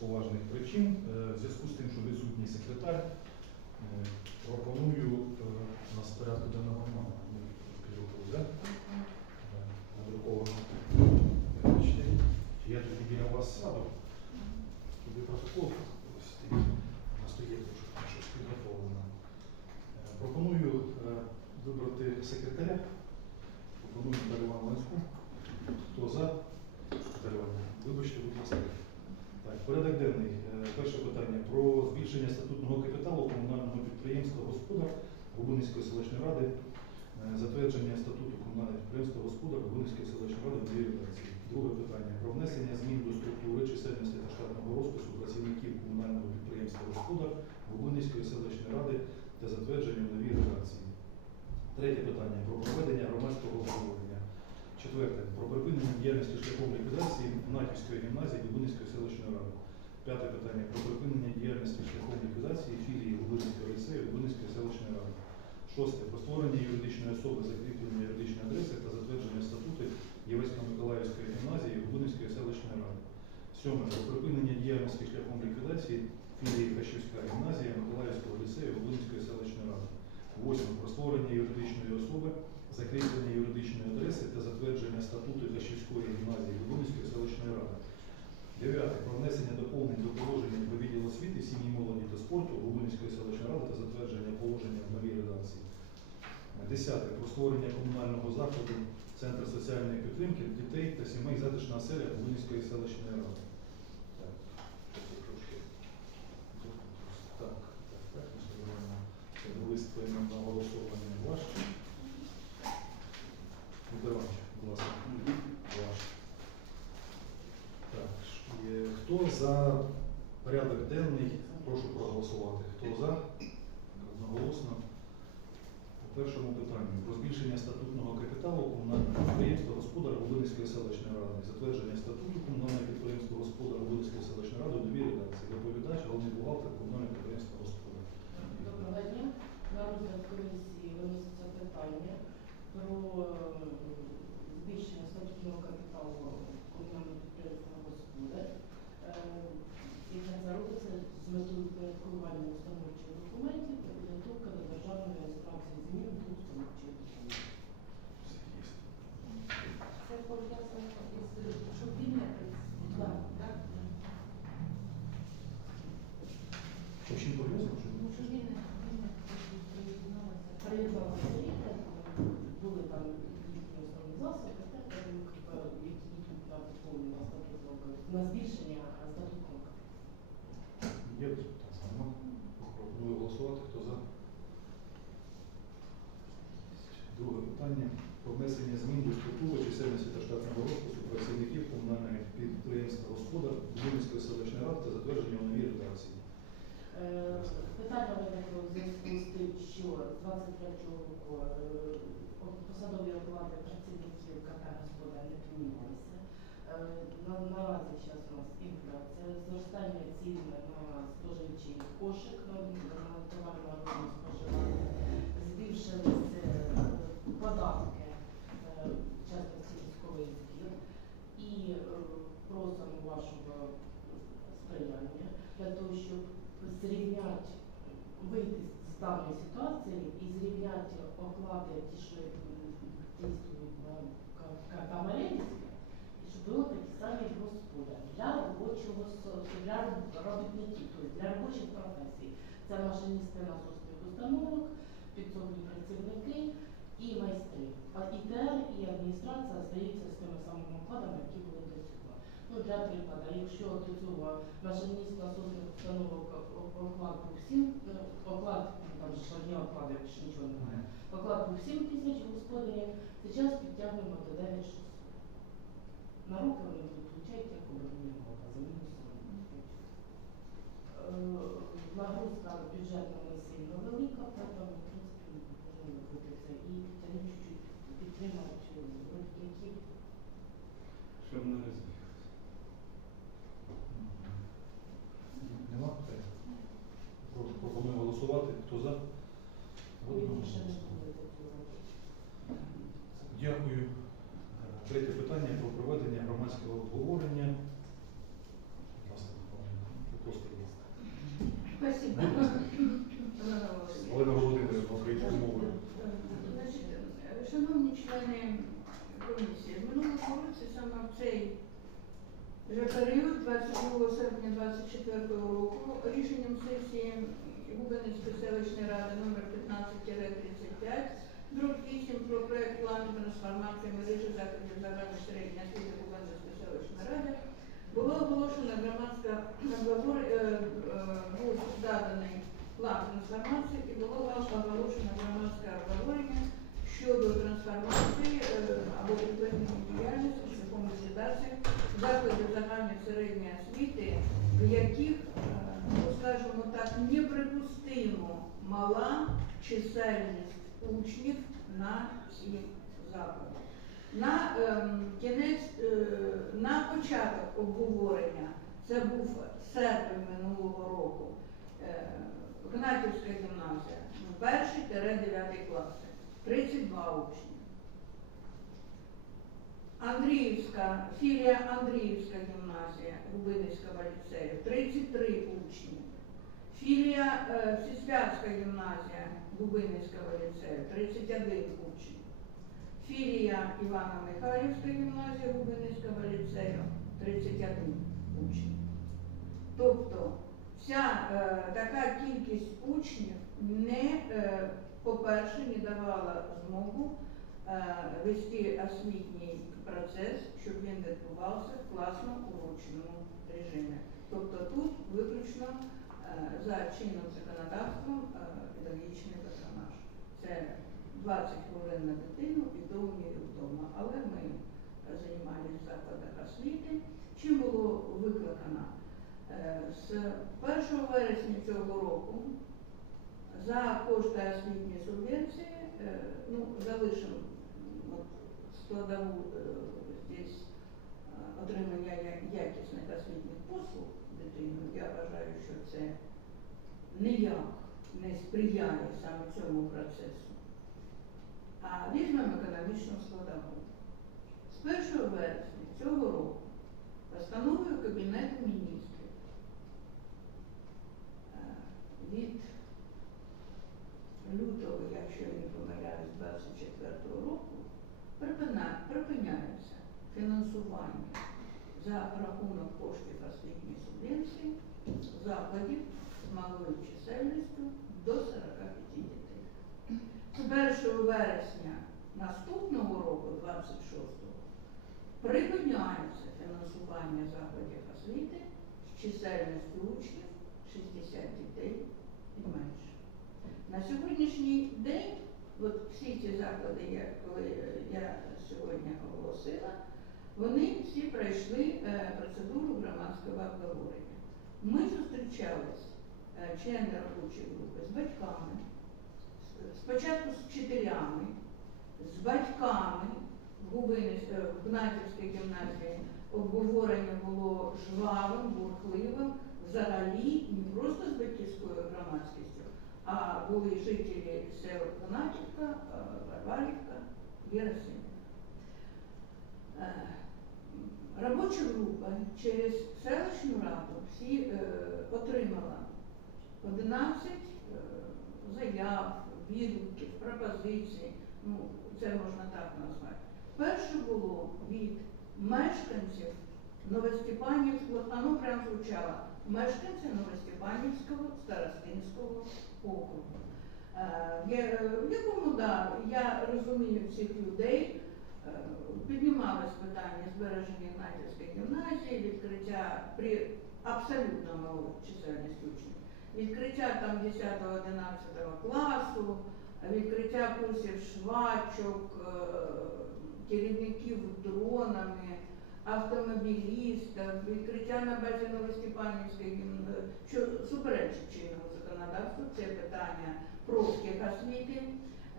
поважних причин. Е, В зв'язку з тим, що відсутній секретар, е, пропоную е, у нас порядку денного? Е, Надруковано. Я тоді біля вас сяду. Тобі протокол є щось підготовлено. Пропоную вибрати секретаря. Пропоную Наталю Івановську. Хто за? Івановна, Вибачте, будь ласка. Порядок денний. Е, Перше питання про збільшення статутного капіталу комунального підприємства Господар Губинської селищної ради, е, затвердження статуту комунального підприємства Господар Губинської селищної ради в редакції. Друге питання про внесення змін до структури чисельності та штатного розпису працівників комунального підприємства Господар Губинської селищної ради та затвердження в новій редакції. Третє питання про проведення громадського обговорення. Четверте про припинення діяльності шляхом ліквідації Натівської гімназії Дубинської селищної ради. П'яте питання про припинення діяльності шляхом ліквідації філії Губинського ліцею Дубинської селищної ради. Шосте про створення юридичної особи закріплення юридичної адреси та затвердження статуту Євсько-Миколаївської гімназії Губинської селищної ради. Сьоме про припинення діяльності шляхом ліквідації філії Кащівська гімназія Миколаївського ліцею Губинської селищної ради. Восьме про створення юридичної особи, закріплення юридичної адреси та затвердження статуту Кащівської гімназії Лубинської селищної ради. Дев'яте про внесення доповнень до положення про відділ освіти, сім'ї, молоді та спорту Лубинської селищної ради та затвердження положення в новій редакції. Десяте про створення комунального закладу Центр соціальної підтримки дітей та сімей затишна селя Лубинської селищної ради. Так, щось я трошки. Так, так, так, ми зробимо. Це лист на голосування ваш. Микола Іванович, будь ласка. Ваш. Так, ш- є- хто за порядок денний, прошу проголосувати. Хто за? Одноголосно. По першому питанню про збільшення статутного капіталу комунального підприємства Господар Волинської селищної ради. Затвердження статуту комунального підприємства Господар Волинської селищної ради у новій редакції. Доповідач, головний бухгалтер комунального підприємства Господар. Доброго дня. На розгляд комісії виноситься питання про е, збільшення статутного капіталу комунального підприємства «Господар». Е, І це робиться з метою впорядкування установчих документів та підготовка до державної реєстрації змін до установчих документів. Все є. Це пов'язано із щоб звільнити два, так? Що чим пов'язано? Що- Ну, що звільнити, звільнити, приєдналося. Приєдналися ріки, були там їхні основні засоби, та, е, які йдуть на поповнення статутного капіталу, на збільшення е, статутного капіталу. Є результат. Нема? Пропоную голосувати. Хто за? Друге питання. Про внесення змін до структури чисельності та штатного розпису працівників комунального підприємства Господар Дубинської селищної ради та затвердження у новій редакції. Е, Питання виникло в зв'язку з тим, що з 23 року е, посадові оклади працівників КП «Господар» не. Е, Наразі зараз у нас інфляція, зростання цін на споживчий кошик, на на товари народного споживання, збільшилися е, податки, е, частності військовий збір. І просимо вашого сприяння для того, щоб зрівняти, вийти з даної ситуації і зрівняти оклади, ті, що м, КП Мар'їнське, і щоб були такі самі господарі для робочого для робітників, тобто для робочих професій. Це машиністи насосних установок, підсобні працівники і майстри. А ІТР і адміністрація здається з тими самими окладами, які були до цього. Ну, для прикладу, якщо до цього машиніст насосних установок оклад був 7, е, оклад, ну, там ж одні оклади, більше нічого немає, оклад був 7 тисяч господарів, зараз підтягнемо до 9600. На руки вони будуть получати як оборонного за мінусом. Е, Нагрузка бюджетна не сильно велика, тому, в принципі, робити це і підтягнути чуть-чуть, підтримати е. Щоб не роз'їхати. Нема питань? Пропоную голосувати. Хто за? Ви більше не Одноголосно. будете цього робити. Дякую. Третє питання про проведення громадського обговорення. Олена Володимирівна, українською мовою. Шановні члени комісії, в минулому році саме в цей вже період, 22 серпня 2024 року, рішенням сесії Губернської селищної ради номер 15-35 Друг 8 про проект плану трансформації мережі закладів загальної середньої освіти Губернської селищної ради було оголошено громадська обговор... е, е, був заданий план трансформації і було оголошено громадське обговорення щодо трансформації е, або припинення діяльності шляхом ліквідації закладів загальної середньої освіти, в яких, ну скажімо так, неприпустимо мала чисельність учнів на ці заклади. На ем, кінець, е, на початок обговорення, це був серпень минулого року, е, Гнатівська гімназія, ну, перший тире дев'ятий класи, 32 учні. Андріївська, філія Андріївська гімназія Губинівського ліцею, 33 учні. Філія е, Всесвятська гімназія Губинівського ліцею, 31 учень. Філія Івана Михайлівська гімназія Губинівського ліцею, 31 учень. Тобто ця е, така кількість учнів не, е, по-перше, не давала змогу е, вести освітній процес, щоб він відбувався в класно-урочному режимі. Тобто тут виключно за чинним законодавством е, педагогічний патронаж. Це 20 хвилин на дитину і до вдома. Але ми е, займалися в закладах освіти. Чим було викликано? Е, З 1 вересня цього року за кошти освітньої субвенції, е, ну, залишимо складову е, е, отримання якісних освітніх послуг дитиною, я вважаю, що це ніяк не сприяє саме цьому процесу. А візьмемо економічну складову. З 1 вересня цього року постановою Кабінету міністрів е, від лютого, якщо я не помиляюсь, 24 року, припиняється фінансування за рахунок коштів освітньої субвенції закладів з малою чисельністю до 45 дітей. З 1 вересня наступного року, 26-го, припиняється фінансування закладів освіти з чисельністю учнів 60 дітей і менше. На сьогоднішній день, от всі ці заклади, я, коли я сьогодні оголосила, вони всі пройшли е, процедуру громадського обговорення. Ми зустрічались, е, члени робочої групи, з батьками, спочатку з вчителями, з батьками в е, Гнатівській гімназії обговорення було жвавим, бурхливим, взагалі не просто з батьківською громадськістю, а були жителі сел Гнатівка, е, Варварівка, Єросимівка. Е, Робоча група через селищну раду всі е, отримала 11 е, заяв, відгуків, пропозицій, ну це можна так назвати. Перше було від мешканців Новостепанівського, а ну прям звучало, мешканці Новостепанівського старостинського округу. Е, в якому, да, я розумію цих людей, е, піднімалось питання збереження Гнатівської гімназії, відкриття при абсолютно малій чисельності учнів, відкриття там 10-11 класу, відкриття курсів швачок, е, керівників дронами, автомобілістів, відкриття на базі Новостепанівської гімназії, що суперечить чинному законодавству, це питання профтех освіти,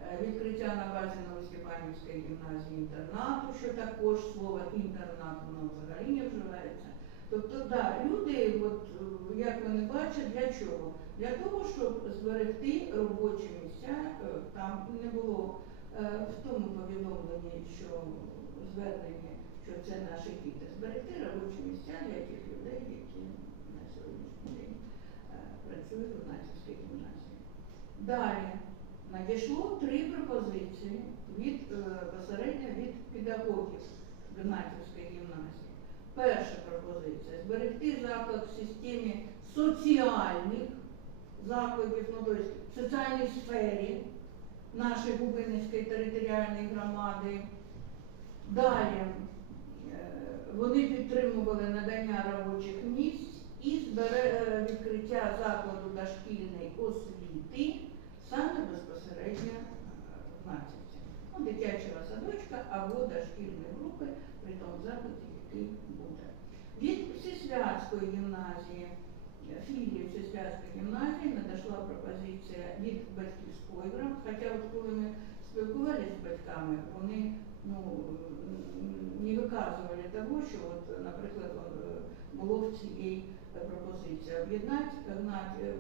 е, відкриття на базі Новостепанівської гімназії інтернату, що також слово інтернат воно взагалі не вживається. Тобто, да, люди, от, е, як вони бачать, для чого? Для того, щоб зберегти робочі місця, е, там не було е, в тому повідомленні, що звернення, що це наші діти. Зберегти робочі місця для тих людей, які на сьогоднішній день працюють у Натівській гімназії. Далі надійшло три пропозиції від безпосередньо від педагогів Гнатівської гімназії. Перша пропозиція зберегти заклад в системі соціальних закладів, ну тобто в соціальній сфері нашої Губинницької територіальної громади. Далі е, вони підтримували надання робочих місць і збере- е, відкриття закладу дошкільної освіти саме безпосередньо е, в Націвці. Ну, дитячого садочка або дошкільної групи при тому закладі, який. Від Всесвятської гімназії, філії Всесвятської гімназії надійшла пропозиція від батьківської громади, хоча от коли ми спілкувалися з батьками, вони ну, не виказували того, що, от, наприклад, було в цій пропозиції об'єднати е,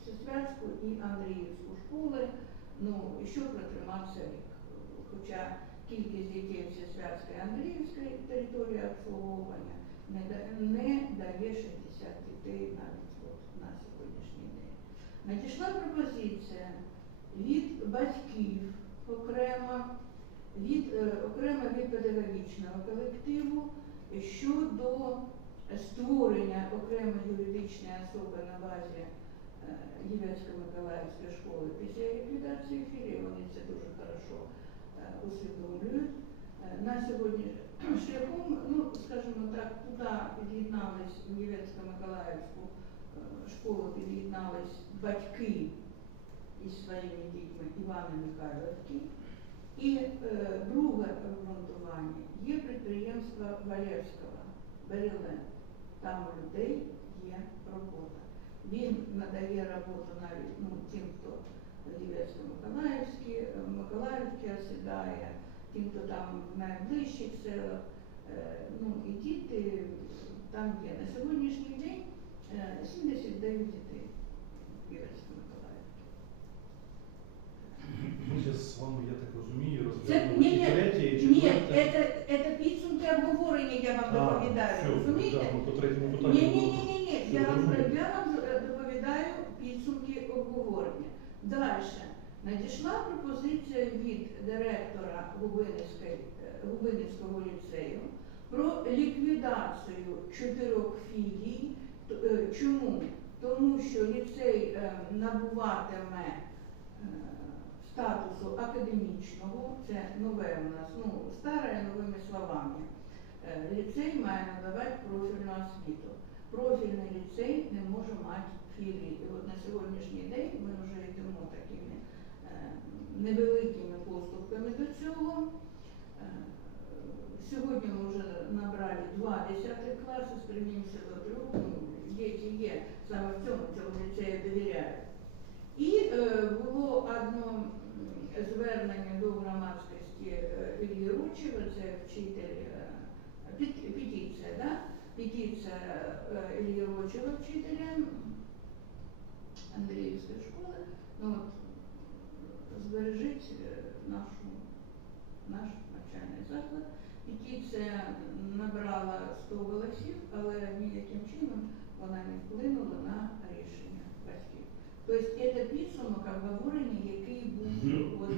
Всесвятську і Андріївську школи, ну, і що протримався рік. Хоча кількість дітей Всесвятської Андріївської території обслуговування не, дає 60 дітей навіть от, на сьогоднішній день. Надійшла пропозиція від батьків окремо, від, е, окремо від педагогічного колективу щодо створення окремої юридичної особи на базі е, Євецько-Миколаївської школи після ліквідації філії, вони це дуже хорошо е, усвідомлюють. Е, На сьогодні шляхом, ну, скажімо так, туди під'єднались в Євецько-Миколаївську е, школу під'єднались батьки із своїми дітьми Івана Михайловки. І е, друге обґрунтування є підприємство Валєвського, Берілен. Там у людей є робота. Він надає роботу навіть ну, тим, хто Євецько-Миколаївські, е, осідає, тим, хто там в найближчих селах. Е, Ну і діти там є. На сьогоднішній день е, 79 дітей в. Ми зараз з вами, я так розумію, Це розглянемо ні, і третє, і четверте. це, це підсумки обговорення, я вам доповідаю. Розумієте? питанню Ні, ні, ні, ні. Я вам е, доповідаю підсумки обговорення. Далі. Надійшла пропозиція від директора е, Губинівського ліцею про ліквідацію чотирьох філій. Е, Чому? Тому що ліцей е, набуватиме статусу академічного, це нове у нас, ну, старе новими словами. Ліцей має надавати профільну освіту. Профільний ліцей не може мати філії. І от на сьогоднішній день ми вже невеликими поступками до цього. Е, Сьогодні ми вже набрали два десятих класи, стремимося до трьох. Ну, діти є саме в цьому, цьому ліцею довіряють. І е, було одно звернення до громадськості е, Іллі Ручева, це вчитель, е, петиція, да? петиція Іллі Ручева, вчителя Андріївської школи. Ну, збережіть е, нашу, наш навчальний заклад. Петиція набрала 100 голосів, але ніяким чином вона не вплинула на рішення батьків. Тобто це підсумок обговорення, який був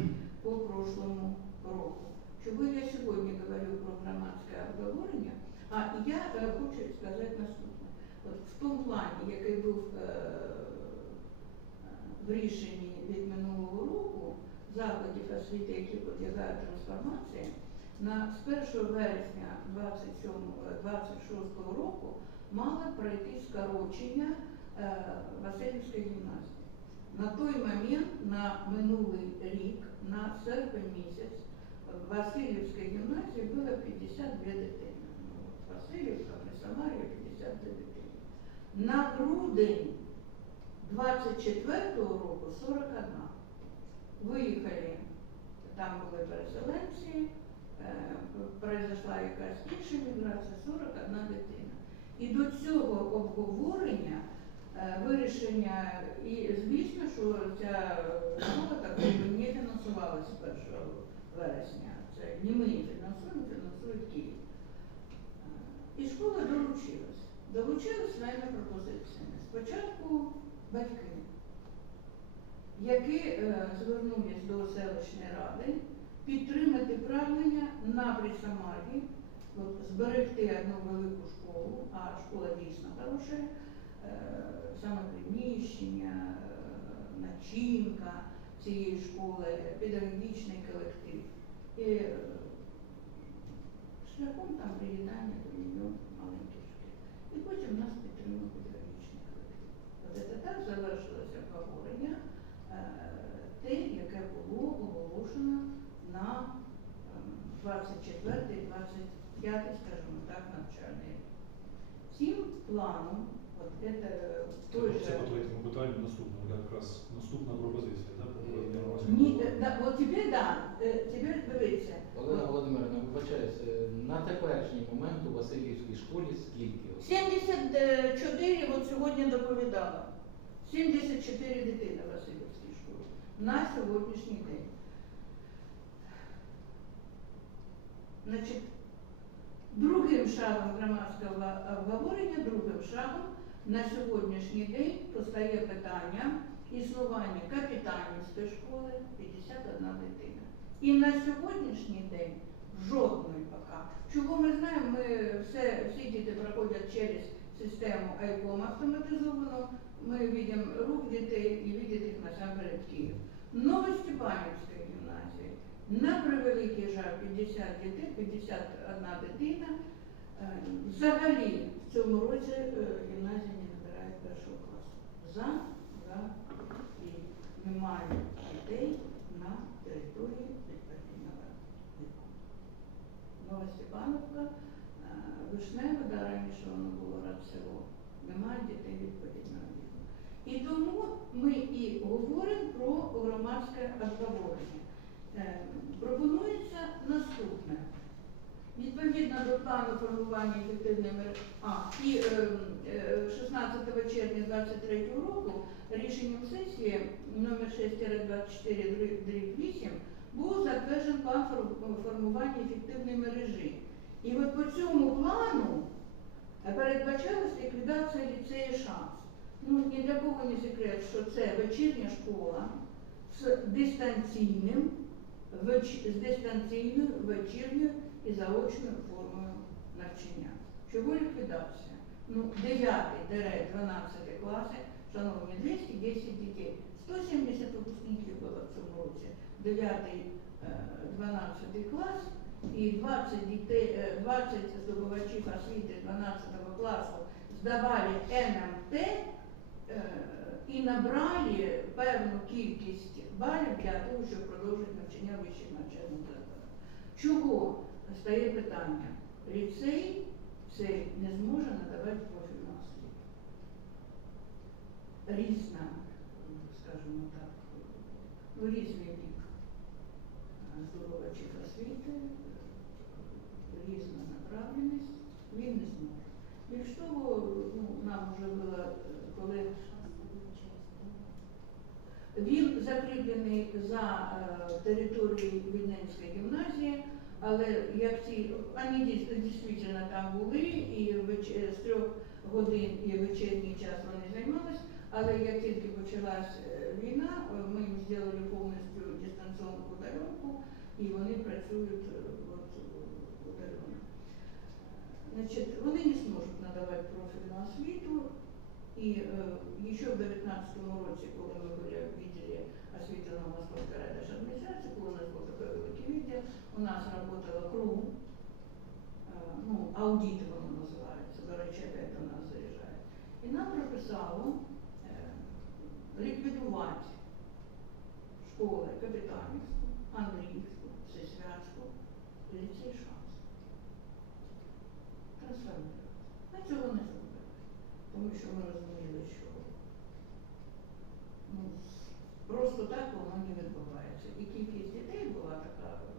по прошлому року. Чому я сьогодні говорю про громадське обговорення? А я е, хочу сказати наступне. От в тому плані, який був е, в рішенні від минулого року закладів освіти, які підлягають трансформації, на з 1 вересня 26 року мало пройти скорочення е, Васильівської гімназії. На той момент, на минулий рік, на серпень місяць, в Васильівській гімназії було 52 дитини. Ну, от при Самарі 52 дитини. На грудень 24 року 41. Виїхали, там були переселенці, е, произошла якась інша міграція, 41 дитина. І до цього обговорення е, вирішення, і звісно, що ця школа також не фінансувалася з 1 вересня. Це не ми фінансуємо, фінансує Київ. Е, І школа долучилась. Долучилась своїми пропозиціями. Спочатку батьки, які е, звернулись до селищної ради підтримати прагнення на Присамарі, зберегти одну велику школу, а школа дійсно хороша, е, саме приміщення, е, начинка цієї школи, педагогічний колектив. І шляхом там приєднання до нього маленьких шкіл. І потім нас підтримав педагогічний колектив. От це так завершилося обговорення, е, те, яке було оголошено на ем, 24-25, скажімо так, навчальний рік. Цим планом, от це е, той Це же... по третьому питанню наступна, якраз наступна пропозиція, проведення Ні, е, да, от тепер да, е, тепер дивіться. Олена Володимирівна, вибачаюсь, е, на теперішній момент у Васильівській школі скільки? 74, от сьогодні доповідала. 74 дитини в Васильівській школі на сьогоднішній день. Значить, другим шагом громадського обговорення, другим шагом на сьогоднішній день постає питання існування капітанівської школи 51 дитина. І на сьогоднішній день жодної пока. Чого ми знаємо, ми все, всі діти проходять через систему ICOM автоматизовану, ми бачимо рух дітей і бачимо їх насамперед Київ. Новостепанівська гімназія, на превеликий жаль, 50 дітей, 51 дитина. Е, Взагалі в цьому році е, гімназія не набирає першого класу. За, за і немає дітей на території відповідного віку. Новостепановка, е, Вишнева, да, раніше воно було радсело, немає дітей відповідного віку. І тому ми і говоримо про громадське обговорення. Е, Пропонується наступне. Відповідно до плану формування ефективної мережі, а, і е, е, 16 червня 2023 року рішенням сесії номер 6-24-8 був затверджений план формування ефективної мережі. І от по цьому плану е, передбачалась ліквідація ліцею шанс. Ну, ні для кого не секрет, що це вечірня школа з дистанційним, з дистанційною вечірньою і заочною формою навчання. Чого ліквідація? Ну, 9-12 класи, шановні, 210 дітей. 170 випускників було в цьому році. 9 12 клас і 20 дітей, е, 20 здобувачів освіти 12 класу здавали НМТ е, і набрали певну кількість балів для того, щоб продовжити навчання вищих навчальних закладах. Чого стає питання? Ліцей цей не зможе надавати профільну освіту. Різна, скажімо так, ну, різний вік здобувачів освіти, різна направленість, він не зможе. Більш того, ну, нам вже було, е, коли він закріплений за е, територією Відненської гімназії, але як ці вони дійсно там були, і веч- з трьох годин і вечірній час вони займалися, але як тільки почалась е, війна, е, ми їм зробили повністю дистанційну удаленку, і вони працюють е. Значит, вони не зможуть надавати профільну освіту, і е, ще в 2019 році, коли ми були в відділі освіти на райдержадміністрації, коли у нас був такий великий у нас працювала КРУ, е, ну, аудит воно називається, до речі, опять нас заїжджає. І нам прописало е, ліквідувати школи Капітанівську, Андріївську, Всесвятську, ліцей шанс. Трансформувати. Ми цього не Тому що ми розуміли, що ну, просто так воно не відбувається. І кількість дітей була така е,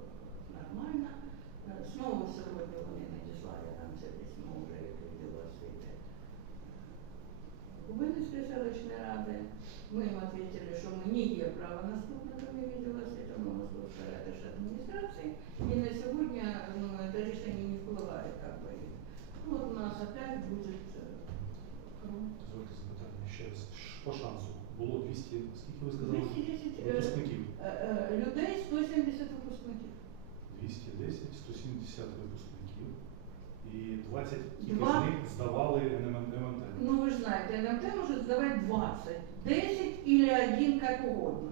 нормальна. Е, Знову сьогодні вони надіслали нам це письмо вже як відділ освіти. Губинської селищної ради. Ми їм відповіли, що ми не є правонаступниками відділу освіти, але бывшей администрации, и на сегодня ну, это решение не впливает как бы. Ну, вот у нас опять будет э, Дозвольте запитання ще раз. Ш- По шансу було 200, скільки ви сказали? 210 э, Випускників. э, э, людей, 170 выпускників. 210, 170 випускників. І 20 тільки Два. з них здавали НМН. НМТ. Ну, вы же знаете, НМТ может сдавать 20, 10 или один, как угодно.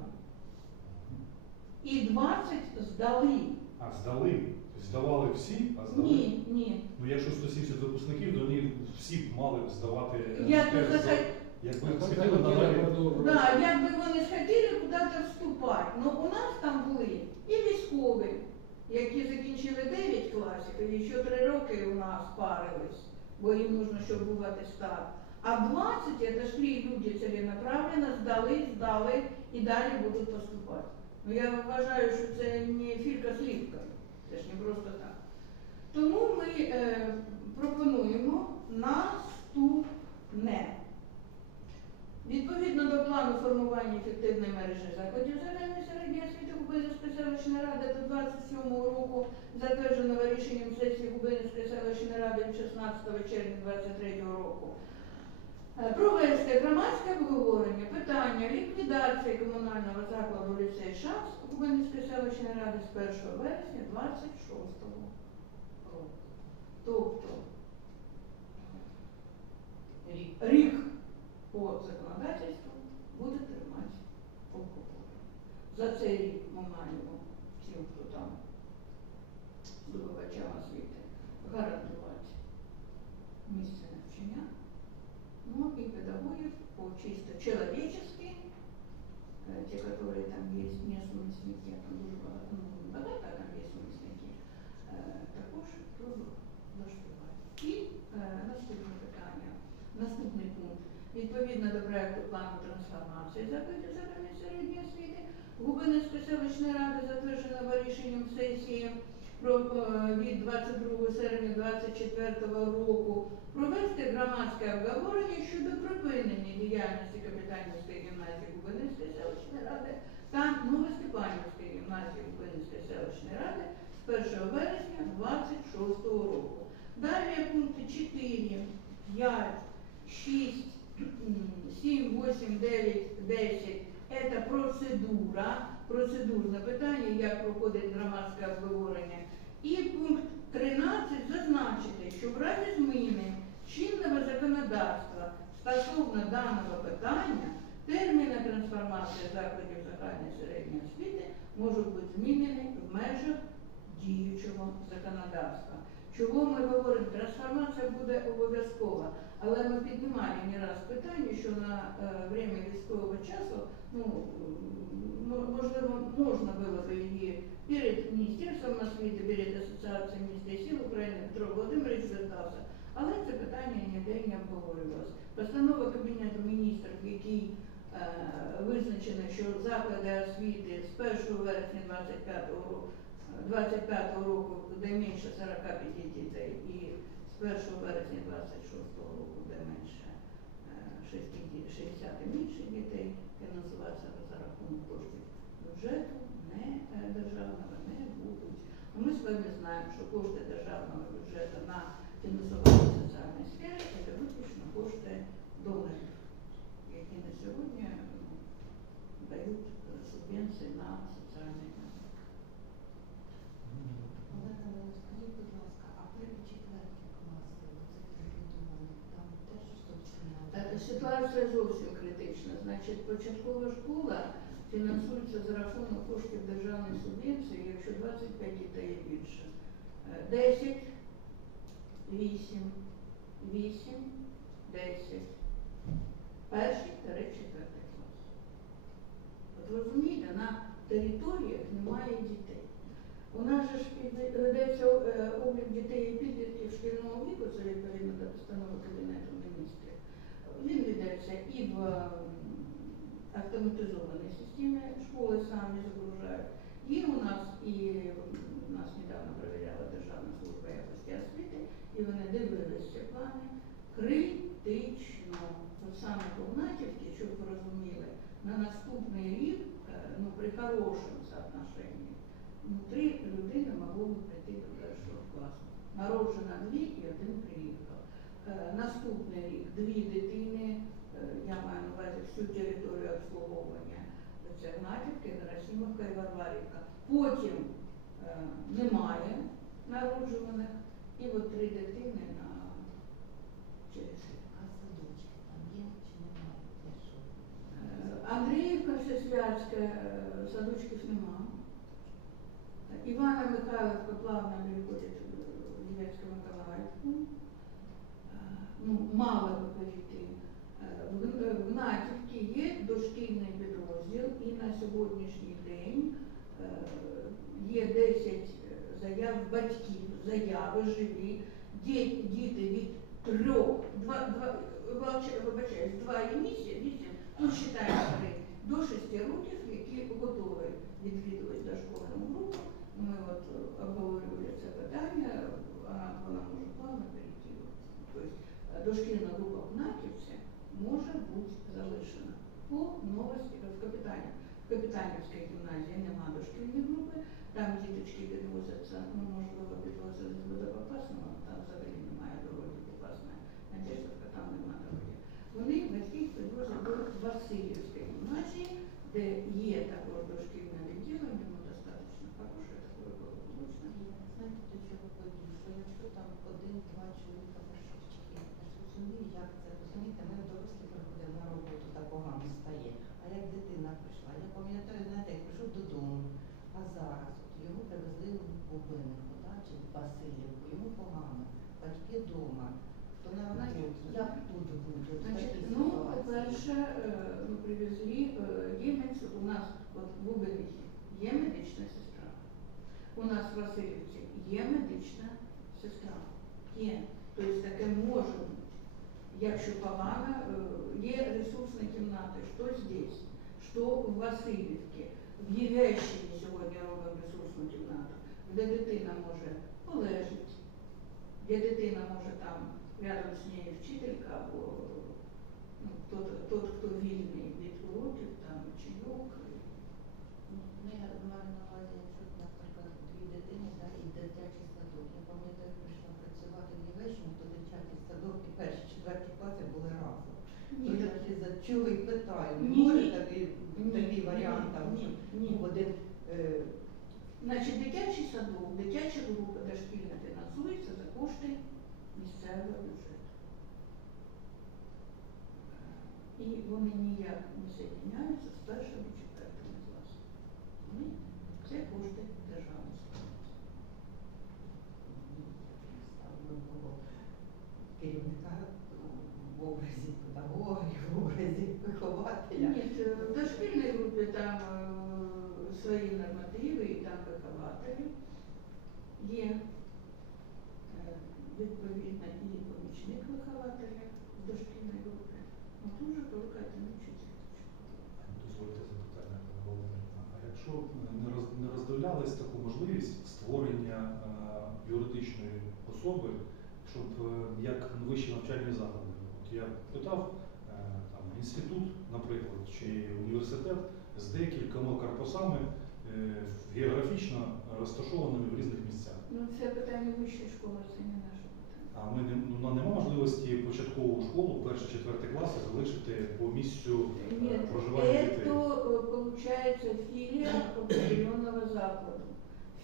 И 20 сдали. А, здали. Тобто здавали всі, а здали. Ні, ні. Ну якщо 170 випускників, то вони всі б мали б здавати Я НМТ. Якби. Да, якби вони схотіли куди-то вступати. Ну у нас там були і військові, які закінчили 9 класів, і ще 3 роки у нас парились, бо їм нужно, щоб був атестат. А 20 это шли люди целенаправленно, здали, здали і далі будуть поступати. Ну я вважаю, що це не філька слівка, це ж не просто так. Тому ми е, пропонуємо наступне. Відповідно до плану формування ефективної мережі закладів загальної середньої освіти Губинської селищної ради до 27 року, затвердженого рішенням сесії Губинської селищної ради 16 червня 23 року, е, провести громадське обговорення питання ліквідації комунального закладу ліцей ШАНС Губинської селищної ради з 1 вересня 26 року. Тобто Рік. По законодательству буде тримати алкоголь. За цей рік ми маємо всім, хто там здобувачам освіти, гарантувати місце навчання. Ну і педагогів по чисто человечески, те, которые там есть, не сумісники, а багато, ну, багато там є сумісники, е, також влаштувати. І е, наступне питання. Наступний пункт. Відповідно до проекту плану трансформації закладів загальної середньої освіти Губинської селищної ради затвердженого рішенням сесії про, е, від 22 серпня 2024 року провести громадське обговорення щодо припинення діяльності Капітанівської гімназії Губинської селищної ради та Новостепанівської гімназії Губинської селищної ради з 1 вересня 2026 року. Далі пункти 4, 5, 6, 7, 8, 9, 10 це процедура, процедурне питання, як проходить громадське обговорення. І пункт 13 зазначити, що в разі зміни чинного законодавства стосовно даного питання терміни трансформації закладів загальної середньої освіти можуть бути змінені в межах діючого законодавства. Чого ми говоримо? Трансформація буде обов'язкова, але ми піднімали не раз питання, що на е, время військового часу, ну, можливо, можна було б її перед Міністерством освіти, перед Асоціацією міст і сил України, Петро Володимирович звертався, але це питання ніде не обговорювалося. Постанова Кабінету міністрів, в якій е, визначено, що заклади освіти з 1 вересня 25 року 25 року, де менше 45 дітей, і з 1 вересня 26 року, де менше е, 60 60 і більше дітей, фінансуватися за рахунок коштів бюджету, не е, державного, не будуть. Ми з вами знаємо, що кошти державного бюджету на фінансування соціальної сфери це виключно кошти донорів, які на сьогодні ну, дають е, субвенції на соціальний напрямок. Олена, ну, скажіть, будь ласка, а перші четверті класи, оце придумали, там теж щось Е, Ситуація зовсім критична. Значить, початкова школа фінансується за рахунок коштів державної субвенції, якщо 25 дітей і більше. Е, 10, 8, 8, 10. Перший, третій, четвертий клас. От розумієте, на територіях немає дітей. У нас же ж ведеться е, облік дітей і підлітків шкільного віку, це відповідно до постанови Кабінету. Він ведеться і в автоматизованій системі школи самі загружають. Є у нас і нас недавно перевіряла Державна служба якості освіти, і вони дивилися плани критично. От саме Повнатівки, щоб ви розуміли, на наступний рік, е, ну при хорошому соотношенні, три людини могло б прийти до першого класу. Народжена дві і один приїхав. Е, Наступний рік дві дитини, е, я маю на увазі всю територію обслуговування. Це Гнатівка, Герасимовка і Варварівка. Потім е, немає народжуваних, і от три дитини на через. А садочки там є чи немає? Теж. Андріївка, Всесвятська, садочків нема. Івана Михайловка плавно переходить в Євецьку Миколаївку. Е, Ну, мало би перейти. Е, В е, в Гнатівці є дошкільний підрозділ і на сьогоднішній день е, є 10 заяв батьків, заяви живі, Ді- діти від трьох, два, два, вибачаюсь, два і місяць, вісім, ну, вважаємо три, до шести років, які готові відвідувати дошкільну групу. Ми от е, обговорювали це питання, вона, може плавно перейти. Дошкільна група в Наківці може бути залишена. По новості в Капітані. В Капітанівській гімназії нема дошкільної групи, там діточки підвозяться, ну, можливо, підвозять з водопопасного, там взагалі немає дороги попасної. Надіждавка, там немає дороги. Вони батьків підвозять до Васильівської гімназії, де є також дошкільне відділення, ну, достатньо хороше, такое благополучне. Знаєте, до чого повів? Що якщо там один-два чоловіка першовчики, я ж розумію, як це розумієте, ми дорослі приходимо на роботу, так погано стає. А як дитина прийшла, я пам'ятаю, знаєте, як прийшов додому, а зараз от його привезли в Бубинку, да, чи в Васильівку, йому погано, батьки вдома, хто на як тут буде? Значить, ну, по-перше, е, ми привезли, е, у нас от в Убинихі є медична сестра. У нас в Васильівці є медична сестра. Є. Тобто таке може бути. Якщо погано, е, є ресурсні кімнати, що здесь, що в Васильівці. В Євещині сьогодні робимо ресурсну кімнату, де дитина може полежати, де дитина може там рядом з нею вчителька або ну, тот, тот, хто вільний від уроків, там чайок. Ну, я наприклад, дві дитини да, і дитячий садок. Я пам'ятаю, прийшла працювати в Євещині, то дитячий садок і перші, четверті класи були разом. Ні, То я ще за і питаю, Ні, може ні. такий, такий варіант там, ні, ні. один, е, Значить, дитячий садок, дитяча група дошкільна фінансується за кошти місцевого бюджету. І вони ніяк не соєдиняються з першим і четвертим класом. Ні, це кошти державної керівника в образі педагога і в образі вихователя. Ні, в дошкільній групі там е, свої нормативи і там вихователі. Є е, відповідно і помічник вихователя в дошкільній групі. Ну тут же тільки один. Дозвольте запитання, пане Володимирівна. А якщо не роздивлялись таку можливість створення е, юридичної особи, щоб е, як вищі навчальні заклади? От я питав е, там інститут, наприклад, чи університет з декількома корпусами е, географічно розташованими в різних місцях. Ну це питання вищої школи, це не наше питання. А ми не ну, нам нема можливості початкову школу, перші четверті класи залишити по місцю Нет, проживання дітей. это э, получается филия определенного закладу.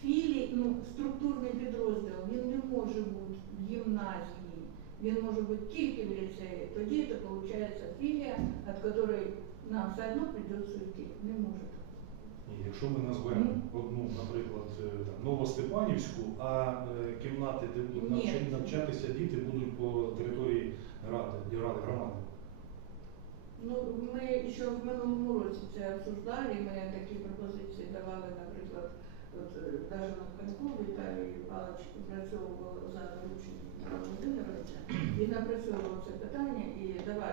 Філій, ну, структурний підрозділ, він не може бути в гімназії, він може бути тільки в ліцеї. Тоді це виходить філія, від якої нам все одно придеться йти. Не може. Ні, якщо ми назвемо одну, наприклад, е, там, Новостепанівську, а е, кімнати, де будуть Ні. навча- навчатися діти, будуть по території ради, ради громади. Ну, ми ще в минулому році це обсуждали, ми такі пропозиції давали, наприклад, от навіть на Коньку Віталій Павлович працював за дорученням Володимировича, він напрацьовував це питання і давай